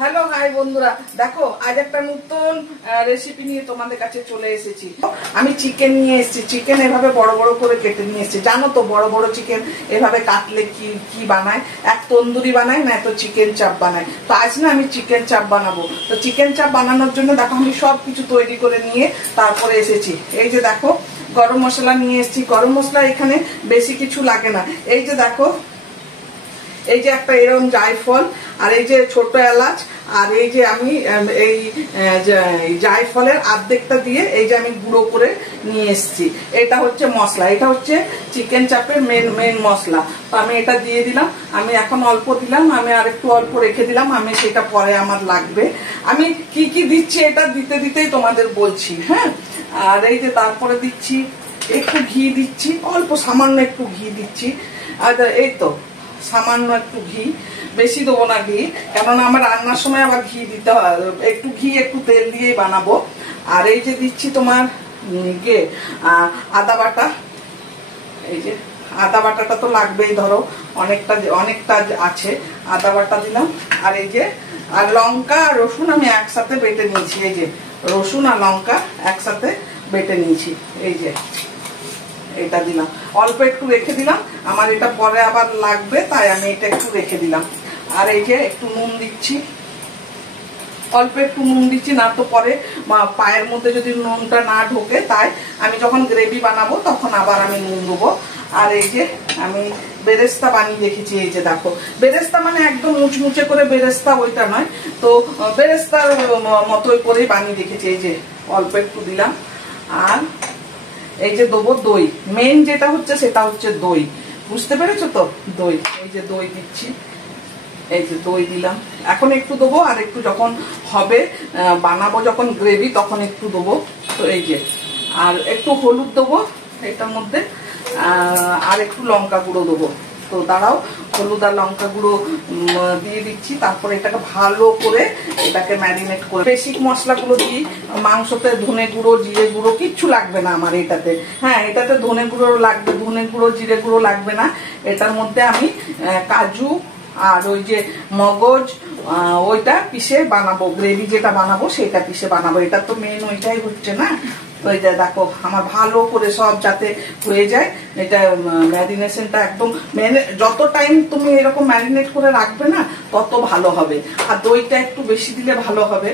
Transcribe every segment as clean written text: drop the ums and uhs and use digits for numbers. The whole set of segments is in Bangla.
হ্যালো হাই বন্ধুরা, দেখো আজ একটা নতুন রেসিপি নিয়ে তোমাদের কাছে চলে এসেছি। আমি চিকেন নিয়ে এসেছি। চিকেন এভাবে বড় বড় করে কেটে নিয়ে এসেছি। জানো তো বড় বড় চিকেন এভাবে কাটলে কি কি বানায়, এক তন্দুরি বানায় না তো চিকেন চাপ বানায়। তো আজ না আমি চিকেন চাপ বানাবো। তো চিকেন চাপ বানানোর জন্য দেখো আমি সব কিছু তৈরি করে নিয়ে তারপরে এসেছি। এই যে দেখো গরম মশলা নিয়ে এসেছি। গরম মশলা এখানে বেশি কিছু লাগে না। এই যে দেখো, এই যে একটা এরকম জায়ফল, আর এই যে ছোট এলাচ, আর এই যে আমি এই জায়ফলের অর্ধেকটা দিয়ে এই যে আমি গুঁড়ো করে নিয়ে এসেছি। এটা হচ্ছে মশলা, এটা হচ্ছে চিকেন চাপের মেন মশলা। তো আমি এটা দিয়ে দিলাম। আমি এখন অল্প দিলাম, আমি আর একটু অল্প রেখে দিলাম, আমি সেটা পরে আমার লাগবে। আমি কি কি দিচ্ছি এটা দিতে দিতেই তোমাদের বলছি। হ্যাঁ, আর এই যে তারপরে দিচ্ছি একটু ঘি দিচ্ছি, অল্প সামান্য একটু ঘি দিচ্ছি। আর এই তো সামান্য একটু ঘি, বেশি দেবো না ঘি, কেননা আমার রান্নার সময় আবার ঘি দিতে হয়। একটু ঘি একটু তেল দিয়েই বানাবো। আর এই যে দিচ্ছি তোমার আদা বাটা। এই যে আদা বাটাটা তো লাগবেই, ধরো অনেকটা আছে, আদা বাটা দিলাম। আর এই যে আর লঙ্কা আর রসুন আমি একসাথে বেটে নিয়েছি। এই যে রসুন আর লঙ্কা একসাথে বেটে নিয়েছি। এই যে এটা দিলাম, অল্প একটু রেখে দিলাম, আমার এটা পরে আবার লাগবে, তাই আমি এটা একটু রেখে দিলাম। আর এই যে একটু নুন দিচ্ছি, অল্প একটু নুন দিচ্ছি, না তো পরে পায়ের মধ্যে যদি নুনটা না ঢোকে, তাই আমি যখন গ্রেভি বানাবো তখন আবার আমি নুন দেবো। আর এই যে আমি বেরেস্তা বানিয়ে রেখেছি। এই যে দেখো, বেরেস্তা মানে একদম মুচমুচে করে বেরেস্তা ওইটা নয়, তো বেরেস্তার মতোই করেই বানিয়ে রেখেছি। এই যে অল্প একটু দিলাম। আর এই যে দেবো দই, মেন যেটা হচ্ছে সেটা হচ্ছে দই, বুঝতে পেরেছো তো? দই, এই যে দই দিচ্ছি। এই যে দই দিলাম, এখন একটু দেবো, আর একটু যখন হবে বানাবো যখন গ্রেভি তখন একটু দেবো। তো এই যে আর একটু হলুদ দেবো এটার মধ্যে, আর একটু লঙ্কা গুঁড়ো দেবো। তো দাঁড়াও, হলুদ আর লঙ্কা গুঁড়ো দিয়ে দিচ্ছি। তারপরে এটাকে ভালো করে এটাকে ম্যারিনেট করে বেসিক মশলাগুলো দিই। মাংসতে ধনে গুঁড়ো, জিরে গুঁড়ো কিচ্ছু লাগবে না আমার এটাতে। হ্যাঁ, এটাতে ধনে গুঁড়ো লাগবে, ধনে গুঁড়ো জিরে গুঁড়ো লাগবে না। এটার মধ্যে আমি কাজু আর ওই যে মগজ ওইটা পিষে বানাবো, গ্রেভি যেটা বানাবো সেটা পিষে বানাবো। এটা তো মেন ওইটাই হচ্ছে না। তো এই যে দেখো আমার ভালো করে সব যাতে হয়ে যায়, এটা ম্যারিনেশনটা একদম যত টাইম তুমি এরকম ম্যারিনেট করে রাখবে না তত ভালো হবে। আর দইটা একটু বেশি দিলে ভালো হবে,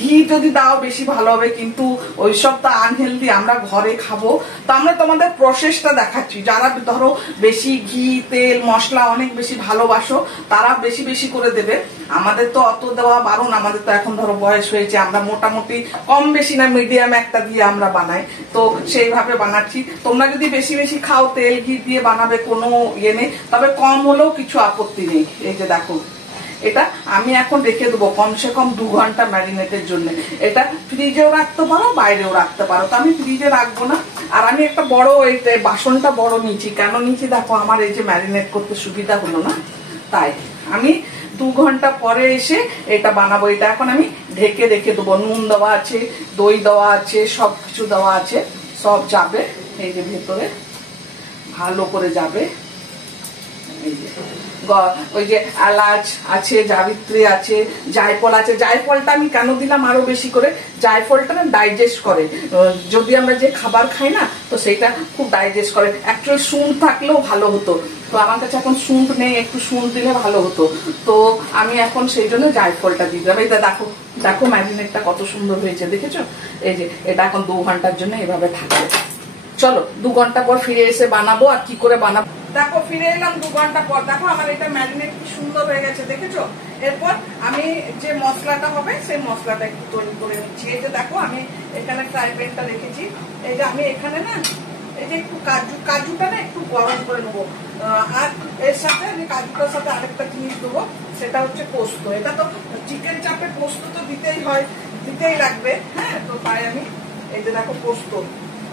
ঘি যদি দাও বেশি ভালো হবে, কিন্তু ওইসব তো আনহেলদি, আমরা ঘরে খাবো। তো আমরা তোমাদের প্রসেসটা দেখাচ্ছি। যারা ধরো বেশি ঘি তেল মশলা অনেক বেশি ভালোবাসো তারা বেশি বেশি করে দেবে। আমাদের তো অত দেওয়া বারণ, আমাদের তো এখন ধরো বয়স হয়েছে, আমরা মোটামুটি কম বেশি না মিডিয়াম একটা দিয়ে আমরা বানাই, তো সেইভাবে বানাচ্ছি। তোমরা যদি বেশি বেশি খাও তেল ঘি দিয়ে বানাবে, কোনো ইয়ে নেই, তবে কম হলেও কিছু আপত্তি নেই। এই যে দেখো এটা আমি এখন রেখে দেবো কমসে কম 2 ঘন্টা ম্যারিনেটের জন্য। এটা ফ্রিজেও রাখতে পারো, বাইরেও রাখতে পারো, তো আমি ফ্রিজে রাখবো না। আর আমি একটা বড় এই বাসনটা বড় নিয়েছি, কেন নিয়েছি দেখো, আমার এই যে ম্যারিনেট করতে সুবিধা হলো না, তাই আমি 2 ঘন্টা পরে এসে এটা বানাবো। এটা এখন আমি ঢেকে রেখে দেবো। নুন দেওয়া আছে, দই দেওয়া আছে, সব কিছু দেওয়া আছে, সব যাবে এই যে ভেতরে, ভালো করে যাবে। এই যে ওই যে এলাচ আছে, জাবিত্রী আছে, জায়ফল আছে। জায়ফলটা আমি কেন দিলাম আরো বেশি করে, জায়ফলটা না ডাইজেস্ট করে, যদি আমরা যে খাবার খাই না তো সেটা খুব ডাইজেস্ট করে। অ্যাকচুয়ালি শুঁট থাকলেও ভালো হতো, তো আমার কাছে এখন শুঁট নেই, একটু শুঁট দিলে ভালো হতো, তো আমি এখন সেই জন্য জায়ফলটা দিয়ে দিলাম। এইটা দেখো, দেখো ম্যারিনেটটা কত সুন্দর হয়েছে, দেখেছো? এই যে এটা এখন 2 ঘন্টার জন্য এভাবে থাকবে। চলো 2 ঘন্টা পর ফিরে এসে বানাবো। আর কি করে বানাবো দেখো, ফিরে এলাম 2 ঘন্টা পর। দেখো আমার এটা ম্যারিনেট কি সুন্দর হয়ে গেছে, দেখেছো? এরপর আমি যে মশলাটা হবে সেই মশলাটা একটু তৈরি করে নিচ্ছি। এই যে দেখো আমি এখানে ফ্রাই প্যানটা রেখেছি। এই যে আমি এখানে না এই যে একটু কাজুটা না একটু গরম করে নেবো। আর এর সাথে আমি কাজুটার সাথে আরেকটা জিনিস দেবো, সেটা হচ্ছে পোস্ত। এটা তো চিকেন চাপে পোস্ত তো দিতেই হয়, দিতেই লাগবে। হ্যাঁ, তো তাই আমি এই যে দেখো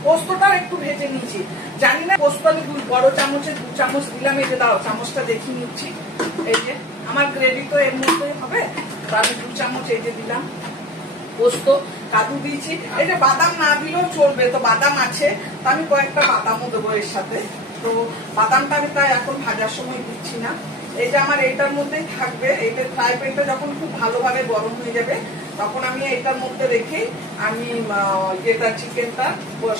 পোস্তটা একটু ভেজে নিয়েছি। জানি না পোস্ত আমি বড় চামচে 2 চামচ দিলাম। এই যে দাও চামচটা দেখিয়ে নিচ্ছি। এই যে আমার গ্রেভি তো এর মধ্যেই হবে, তো আমি 2 চামচ এই যে দিলাম পোস্ত। কাজু দিয়েছি, এই যে বাদাম না দিলেও চলবে, তো বাদাম আছে, তো আমি কয়েকটা বাদামও দেবো এর সাথে। তো বাদামটা আমি তাই এখন ভাজার সময় দিচ্ছি না। এই যে আমার এইটার মধ্যেই থাকবে। এইটা ফ্রাই প্যানটা যখন খুব ভালোভাবে গরম হয়ে যাবে তখন আমি এইটার মধ্যে রেখে আমি যেটা চিকেনটা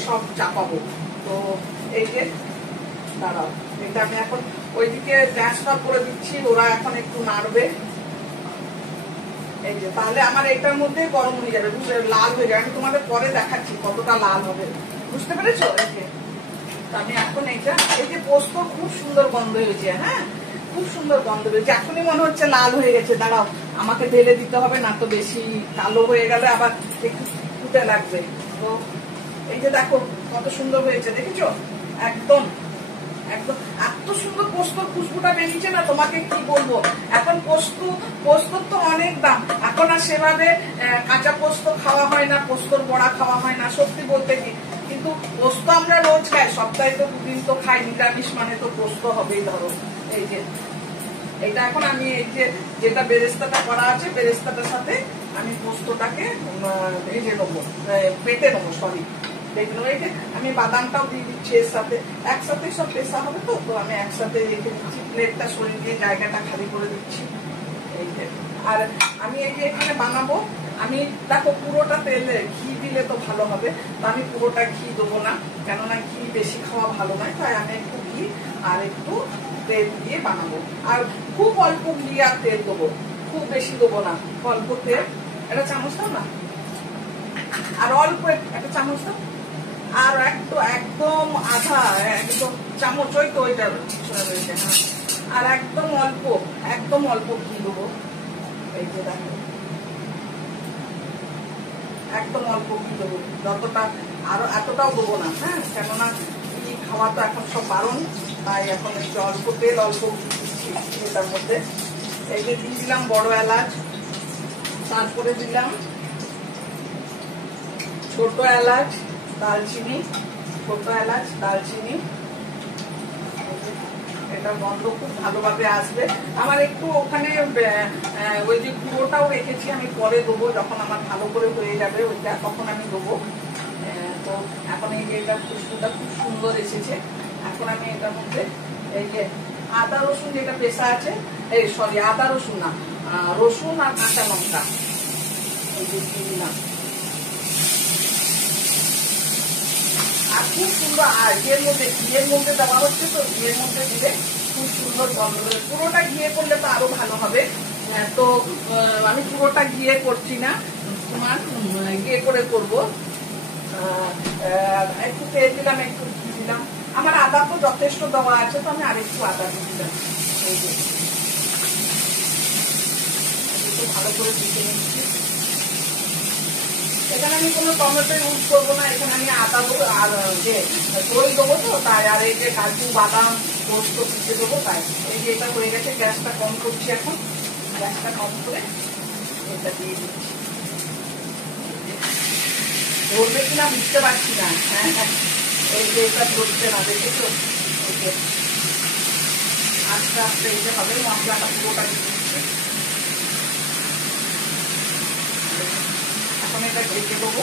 সব চাপাবো। তো এই যে দাঁড়াও, এটা আমি এখন ওইদিকে ট্রান্সফার করে দিচ্ছি, ওরা এখন একটু নাড়বে। এই যে তাহলে আমার এটার মধ্যে গরম হয়ে যাবে, বুঝলে, লাল হয়ে যাবে। আমি তোমাদের পরে দেখাচ্ছি কতটা লাল হবে, বুঝতে পেরেছো? আমি এখন এইটা, এই যে পোস্ত খুব সুন্দর গন্ধ হয়েছে, হ্যাঁ খুব সুন্দর গন্ধ হয়েছে, এখনই মনে হচ্ছে লাল হয়ে গেছে। দাঁড়াও, আমাকে ঢেলে দিতে হবে, না তো বেশি কালো হয়ে গেলে আবার একটু ফুটে লাগবে। তো এই যে দেখো কত সুন্দর হয়েছে, দেখেছো? একদম একদম এত সুন্দর পোস্তর খুশবুটা বেরিয়েছে না, তোমাকে কি বলবো। এখন পোস্তর তো অনেক দাম, এখন আর সেভাবে কাঁচা পোস্ত খাওয়া হয় না, পোস্তর বড়া খাওয়া হয় না, সত্যি বলতে কি। কিন্তু পোস্ত আমরা রোজ খাই, সপ্তাহে তো 2 দিন তো খাই নিরামিষ, মানে তো পোস্ত হবেই। ধরো এই যে এটা এখন আমি এই যে যেটা বেরেস্তাটা করা আছে, বেরেস্তাটার সাথে আমি পোস্তটাকে এই যে নেবো, পেটে নেবো, সরি দেখলো। এই যে আমি বাদামটাও দিয়ে দিচ্ছি এর সাথে, একসাথে সব পেশা হবে। তো তো আমি একসাথে রেখে দিচ্ছি, প্লেটটা সরিয়ে দিয়ে জায়গাটা খালি করে দিচ্ছি। এই যে আর আমি এই যে এখানে বানাবো, আমি দেখো পুরোটা তেলে ঘি দিলে তো ভালো হবে, তো আমি পুরোটা ঘি দেবো না, কেননা ঘি বেশি খাওয়া ভালো নয়। তাই আমি একটু ঘি আর একটু তেল দিয়ে বানাবো, আর খুব অল্প ঘি আর তেল দেবো, খুব বেশি দেবো না, অল্প তেল। একটা চামচ দাও না, আর অল্প একটা চামচ দাও, আর একদম আধা একদম চামচ, ওই তো ওইটা রয়েছে, হ্যাঁ। আর একদম অল্প ঘি দেবো। এই যে দেখো একদম অল্প ঘি দেবো, যতটা, আরো এতটাও দেবো না, হ্যাঁ, কেননা ঘি খাওয়া তো এখন সব বারণ। তাই এখন একটু অল্প তেল অল্প ঘি দিচ্ছি এটার মধ্যে। এই যে দিয়ে দিলাম বড় এলাচ, তারপরে দিলাম ছোট এলাচ, দালচিনি, ছোট এলাচ, দালচিনি। এটা গন্ধ খুব ভালোভাবে আসবে। আমার একটু ওখানে ওই যে গুঁড়োটাও রেখেছি, আমি পরে দেবো, যখন আমার ভালো করে হয়ে যাবে ওইটা, তখন আমি দেবো। তো এখন এই যে এটা খুশবুটা খুব সুন্দর এসেছে। এখন আমি এটার মধ্যে এই যে আদা রসুন যেটা পেশা আছে, এই সরি আদা রসুন না, রসুন আর কাঁচা লঙ্কা এই যে দিয়ে দিলাম। আর খুব সুন্দর, আর ঘিয়ের মধ্যে দেওয়া হচ্ছে, তো ঘিয়ের মধ্যে দিলে খুব সুন্দর গন্ধ হবে। পুরোটা ঘিয়ে করলে তো আরো ভালো হবে। তো আমি পুরোটা ঘিয়ে করছি না, তোমার ঘিয়ে করে করবো। একটু তেল দিলাম, একটু ঘি দিলাম। আমার আদা তো যথেষ্ট দেওয়া আছে, তো আমি আরেকটু আদা দিয়ে দিলাম। এই যে ভালো করে দিতে নিচ্ছি। এখানে আমি কোনো টমেটো ইউজ করবো না, এখানে আমি আদা দেবো আর যে দই দেবো, তো তাই। আর এই যে কাজু বাদাম পোস্ত পিষে দেবো, তাই। এই যে এটা হয়ে গেছে, গ্যাসটা কম করছি এখন, গ্যাসটা কম করে এটা দিয়ে দিচ্ছি। ধরবে কিনা বুঝতে পারছি না, হ্যাঁ হ্যাঁ, এই যে এটা ধরছে না, দেখেছো? এই যে আস্তে আস্তে এই যে হবে, মশলাটা পুরোটা দিয়ে দিচ্ছি। এখন এটা ঢেকে দেবো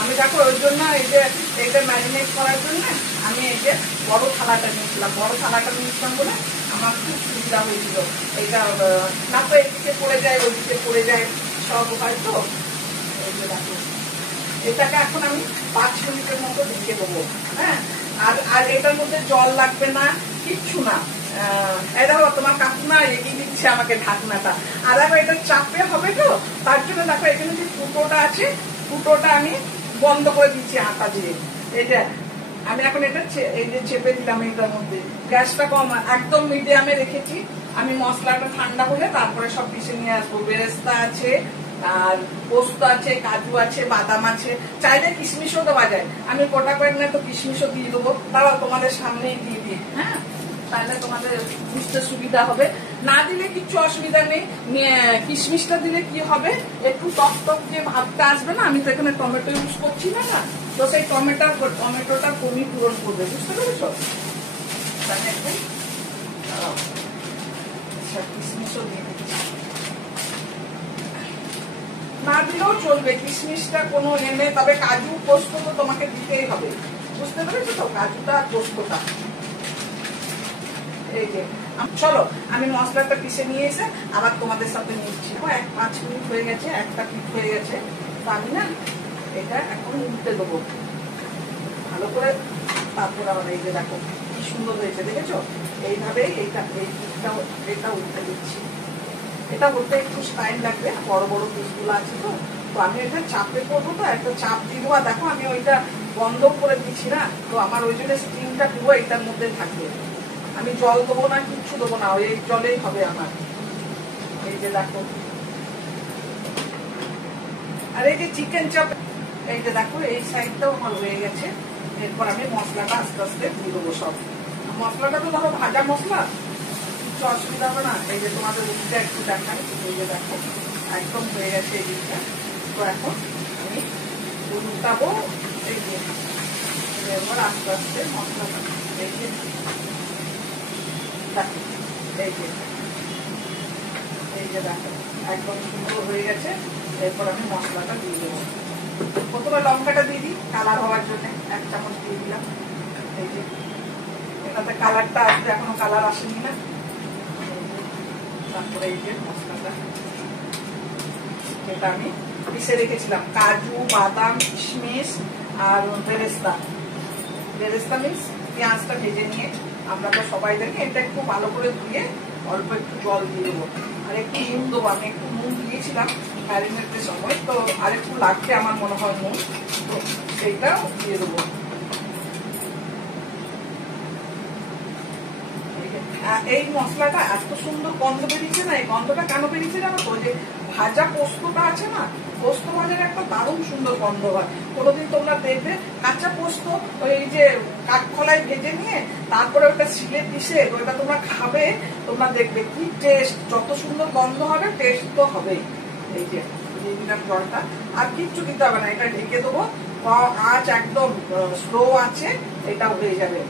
আমি। দেখো ওই জন্য এই যে এটা ম্যারিনেট করার জন্য আমি এই যে বড় থালাটা নিয়েছিলাম, বলে আমার খুব সুবিধা হয়েছিল। এটা না তো এদিকে পড়ে যায়, ওইদিকে পড়ে যায়, সব হয়। তো এই যে দেখো এটাকে এখন আমি 5 মিনিটের মতো ঢেকে দেবো, হ্যাঁ। আর এটার মধ্যে জল লাগবে না, কিচ্ছু না। এই দেখো তোমার কাকিমা এগিয়ে দিচ্ছে আমাকে ঢাকনাটা। আর দেখো এটা চাপে হবে, তো তার জন্য দেখো এখানে যে ফুটোটা আছে, ফুটোটা আমি বন্ধ করে দিচ্ছি আটা দিয়ে। এই যে আমি এখন এটা এই যে চেপে দিলাম এটার মধ্যে। গ্যাসটা কম, একদম মিডিয়ামে রেখেছি। আমি মশলাটা ঠান্ডা হলে তারপরে সব পিষে নিয়ে আসবো। বেরেস্তা আছে, আর পোস্ত আছে, কাজু আছে, বাদাম আছে, চাইলে কিশমিশও দেওয়া যায়। আমি গোটা কয়েক না তো কিশমিশও দিয়ে দেবো, তারাও তোমাদের সামনেই দিয়ে দিই, হ্যাঁ, তাহলে তোমাদের বুঝতে সুবিধা হবে। না দিলে কিচ্ছু অসুবিধা নেই। কিশমিশটা দিলে কি হবে, একটু টক টক যে ভাবটা আসবে না। আমি তো এখানে টমেটো ইউজ করছি না, তো সেই টমেটোটা কমি পূরণ করবে, বুঝতে পেরেছো? কিশমিশও দিয়ে দিচ্ছি, না দিলেও চলবে কিশমিশটা কোনো এনে, তবে কাজু পোস্ত তো তোমাকে দিতেই হবে, বুঝতে পেরেছো তো? কাজুটা আর পোস্তটা এই যে চলো আমি মশলাটা পিষে নিয়ে এসে আবার তোমাদের সাথে নিচ্ছি। 5 মিনিট হয়ে গেছে, একটা পিঠ হয়ে গেছে। তো আমি না এটা এখন উল্টে দেবো ভালো করে। তারপর আবার এই যে দেখো কি সুন্দর হয়েছে, দেখেছো? এইভাবেই এটা উল্টে দিচ্ছি। এটা হতে একটু টাইম লাগবে, বড় বড় পিসগুলো আছে তো। তো আমি এটা চাপে করবো, তো একটা চাপ দিয়ে দেবো। দেখো আমি ওইটা বন্ধ করে দিচ্ছি না, তো আমার ওই জন্য স্টিমটা পুরো এটার মধ্যে থাকবে। আমি জল দেবো না, কিচ্ছু দেবো না, ওই জলেই হবে আমার। এই যে দেখো, আর এই যে চিকেন চাপ, এই যে দেখো এই সাইডটাও আমার হয়ে গেছে। এরপর আমি মশলাটা আস্তে আস্তে দিয়ে দেবো সব। মশলাটা তো ধরো ভাজা মশলা, কিছু অসুবিধা হবে না। এই যে তোমাদের রুটিটা একটু দেখাই, এই যে দেখো একদম হয়ে গেছে এই দিকটা। তো এখন আমি উল্টাবো। এই যে এবার আস্তে আস্তে মশলাটা, এই যে দেখো, এই যে দেখো একদম সুন্দর হয়ে গেছে। এরপর আমি মশলাটা দিয়ে দেবো। প্রথমে লঙ্কাটা দিয়ে দিই কালার হওয়ার জন্য, 1 চামচ দিয়ে দিলাম। এই যে এটাতে কালারটা আসবে, এখনো কালার আসেনি না। তারপরে এই যে মশলাটা, এটা আমি পিষে রেখেছিলাম কাজু, বাদাম, কিশমিশ আর বেরেস্তা মিক্স। পেঁয়াজটা ভেজে নিয়ে আমরা তো সবাই জানি, এটা একটু ভালো করে ধুয়ে অল্প একটু জল দিয়ে দেবো। আর একটু নুন দেবো, আমি একটু নুন দিয়েছিলাম ম্যারিনেটের সময়, তো আর একটু লাগবে আমার মনে হয় নুন, তো সেইটাও দিয়ে দেবো। এই মশলাটা এত সুন্দর গন্ধ বেরিয়েছে না, এই গন্ধটা কেন বেরিয়েছে জানো তো? যে ভাজা পোস্তটা আছে না, পোস্ত ভাজার একটা দারুণ সুন্দর গন্ধ হয়। কোনোদিন তোমরা দেখবে কাঁচা পোস্ত ওই যে কাঠখোলায় ভেজে নিয়ে তারপরে ওটা শিলে পিষে ওইটা তোমরা খাবে, তোমরা দেখবে কি টেস্ট, যত সুন্দর গন্ধ হবে টেস্ট তো হবেই। এই যে দিয়ে দিলাম জলটা, আর কিচ্ছু দিতে হবে না, এটা ঢেকে দেবো। আঁচ একদম স্লো আছে, এটা হয়ে যাবে।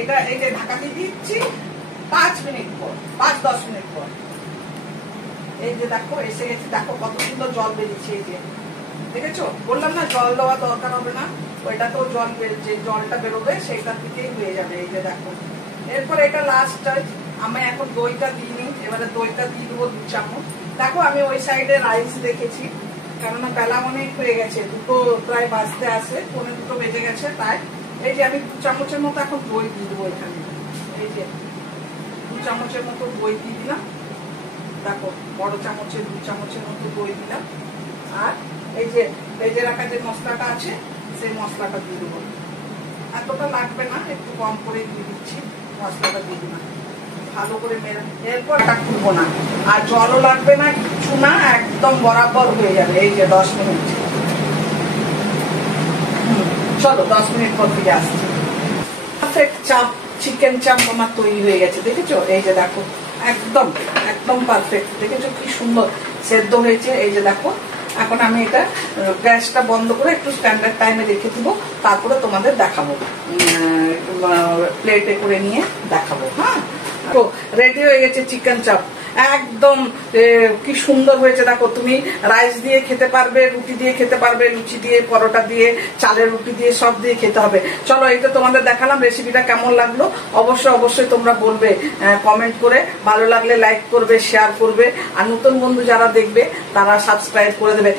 এটা এই যে ঢাকা দিয়ে দিচ্ছি 5 মিনিট পর, 5-10 মিনিট পর। এই যে দেখো এসে গেছে, দেখো কত সুন্দর জল বেরিয়েছে। এই যে দেখেছো, বললাম না জল দেওয়া দরকার হবে না, ওইটাতেও জল, যে জলটা বেরোবে সেইটা থেকেই হয়ে যাবে। এই যে দেখো, এরপর এটা লাস্ট টাচ। আমি এখন দইটা দিইনি, এবারে দইটা দিয়ে দেবো 2 চামচ। দেখো আমি ওই সাইডে রাইস রেখেছি, কেননা বেলা অনেক হয়ে গেছে, 2টো প্রায় বাজতে আসে, 1:45 বেজে গেছে। তাই এই যে আমি 2 চামচের মতো এখন দই দিয়ে দেবো এখানে। এই যে 2 চামচের মতো দই দিয়ে দিলাম। দেখো বড় চামচে 2 চামচের মতো দই দিলাম। আর এই যে ভেজে রাখা যে মশলাটা আছে সেই মশলাটা দিয়ে দেবো। এতটা লাগবে না, একটু কম করে দিয়ে দিচ্ছি, মশলাটা দিয়ে দিলাম ভালো করে মেরে। এরপর এটা খুলবো না, আর জলও লাগবে না, কিছু না, একদম বরাবর হয়ে যাবে। এই যে 10 মিনিট, চলো 10 মিনিট পর ফিরে আসছি। পারফেক্ট চাপ, চিকেন চাপ আমার তৈরি হয়ে গেছে, দেখেছো? এই যে দেখো একদম একদম পারফেক্ট, দেখেছো কি সুন্দর সেদ্ধ হয়েছে। এই যে দেখো, এখন আমি এটা গ্যাসটা বন্ধ করে একটু স্ট্যান্ডার্ড টাইমে রেখে দিব, তারপরে তোমাদের দেখাবো, প্লেটে করে নিয়ে দেখাবো। হ্যাঁ, তো রেডি হয়ে গেছে চিকেন চাপ, একদম কি সুন্দর হয়েছে। দেখো তুমি রাইস দিয়ে খেতে পারবে, রুটি দিয়ে খেতে পারবে, লুচি দিয়ে, পরোটা দিয়ে, চালের রুটি দিয়ে, সব দিয়ে খেতে হবে। চলো এই তো তোমাদের দেখালাম, রেসিপিটা কেমন লাগলো অবশ্যই তোমরা বলবে কমেন্ট করে। ভালো লাগলে লাইক করবে, শেয়ার করবে, আর নতুন বন্ধু যারা দেখবে তারা সাবস্ক্রাইব করে দেবে।